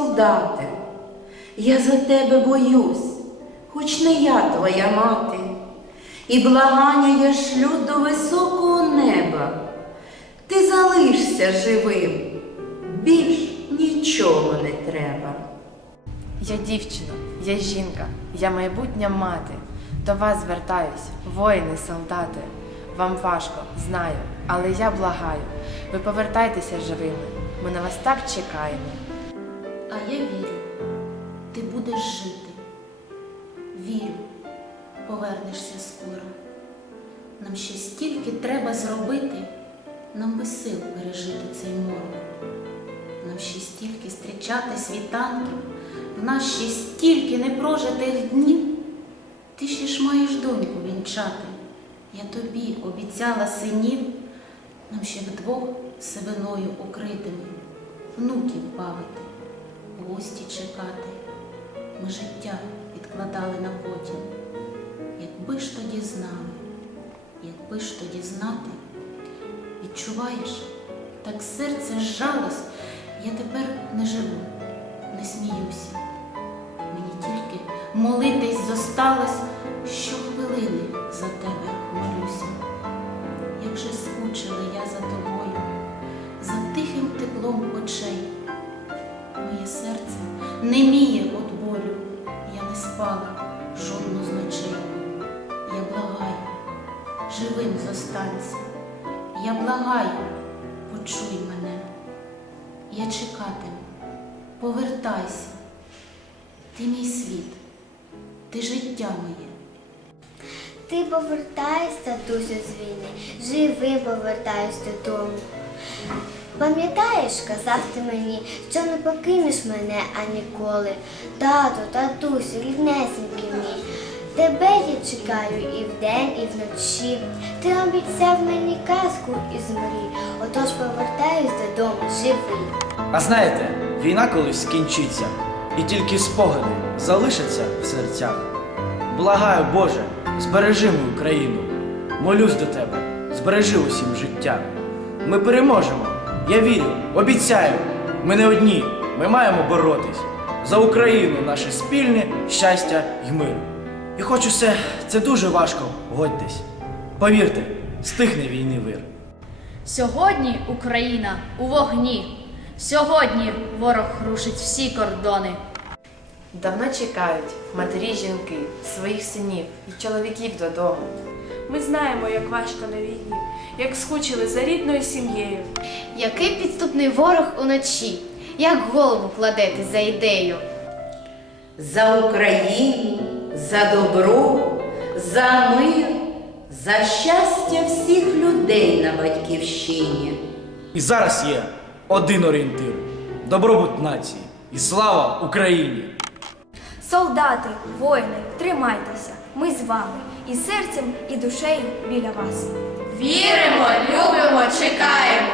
солдате, я за тебе боюсь, хоч не я твоя мати, і благання я шлю до високого неба. Ти залишся живим, більш нічого не треба. Я дівчина, я жінка, я майбутня мати. До вас звертаюсь, воїни, солдати. Вам важко, знаю, але я благаю. Ви повертайтеся живими. Ми на вас так чекаємо. А я вірю, ти будеш жити. Вірю, повернешся скоро. Нам ще стільки треба зробити, нам без сил пережити цей морок. Нам ще стільки зустрічати світанків, в нас ще стільки непрожитих днів. Ти ще ж маєш доньку вінчати. Я тобі обіцяла синів, нам ще вдвох сивиною укритими, внуків бавити, гості чекати. Ми життя відкладали на потім. Якби ж тоді знали, якби ж тоді знати, відчуваєш, так серце зжалось, я тепер не живу, не сміюся. Мені тільки молитись зосталось, щохвилини за тебе молюся. Як же скучила я за тобою, не міє от болю, я не спала жодну з. Я благаю, живим зостанься, я благаю, почуй мене. Я чекатиму, повертайся, ти мій світ, ти життя моє. Ти повертаєш, татусю, з війни, живий повертаєш додому. Пам'ятаєш, казав ти мені, що не покинеш мене а ніколи. Тато, татусю, ріднесенький мій. Тебе я чекаю і вдень, і вночі. Ти обіцяв мені казку із мрій, отож повертаюсь додому живий. А знаєте, війна колись скінчиться, і тільки спогади залишаться в серцях. Благаю, Боже, збережи мою країну. Молюсь до тебе, збережи усім життя. Ми переможемо. Я вірю, обіцяю. Ми не одні. Ми маємо боротись за Україну, наше спільне щастя й мир. І хоч усе це дуже важко, годьтесь. Повірте, стихне війни вир. Сьогодні Україна у вогні. Сьогодні ворог рушить всі кордони. Давно чекають матері жінки, своїх синів і чоловіків додому. Ми знаємо, як важко на війні, як скучили за рідною сім'єю. Який підступний ворог уночі, як голову кладете за ідею. За Україну, за добро, за мир, за щастя всіх людей на батьківщині. І зараз є один орієнтир добробут нації і слава Україні! Солдати, воїни, тримайтеся, ми з вами і серцем, і душею біля вас. Віримо, любимо, чекаємо.